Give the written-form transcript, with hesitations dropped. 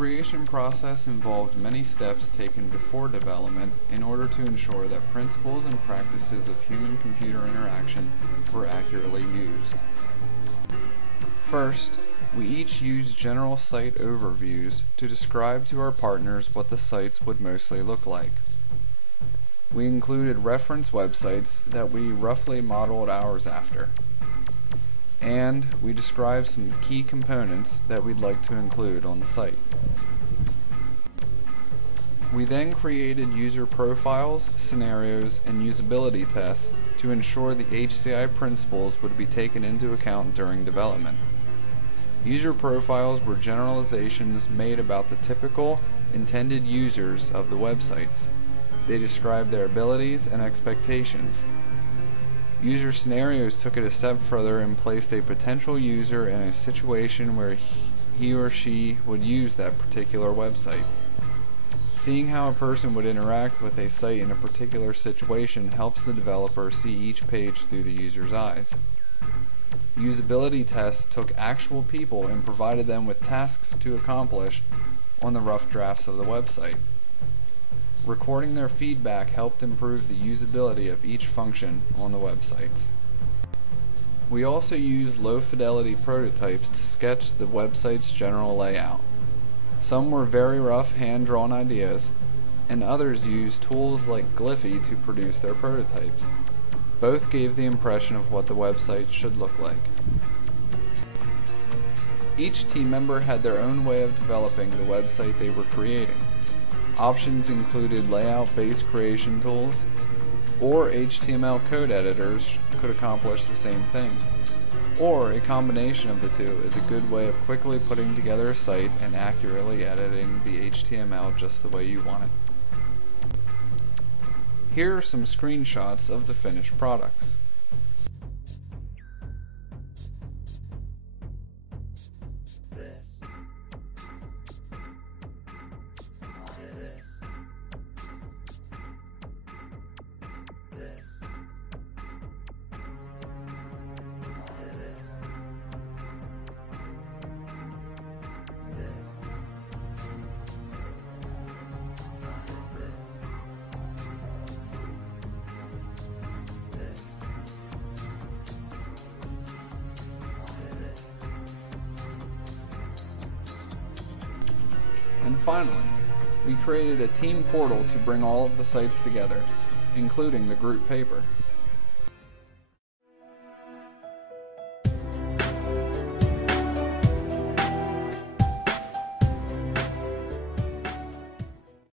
creation process involved many steps taken before development in order to ensure that principles and practices of human-computer interaction were accurately used. First, we each used general site overviews to describe to our partners what the sites would mostly look like. We included reference websites that we roughly modeled ours after. And we described some key components that we'd like to include on the site. We then created user profiles, scenarios, and usability tests to ensure the HCI principles would be taken into account during development. User profiles were generalizations made about the typical intended users of the websites. They described their abilities and expectations. User scenarios took it a step further and placed a potential user in a situation where he or she would use that particular website. Seeing how a person would interact with a site in a particular situation helps the developer see each page through the user's eyes. Usability tests took actual people and provided them with tasks to accomplish on the rough drafts of the website. Recording their feedback helped improve the usability of each function on the websites. We also used low-fidelity prototypes to sketch the website's general layout. Some were very rough hand-drawn ideas, and others used tools like Glyphy to produce their prototypes. Both gave the impression of what the website should look like. Each team member had their own way of developing the website they were creating. Options included layout-based creation tools, or HTML code editors could accomplish the same thing. Or a combination of the two is a good way of quickly putting together a site and accurately editing the HTML just the way you want it. Here are some screenshots of the finished products. And finally, we created a team portal to bring all of the sites together, including the group paper.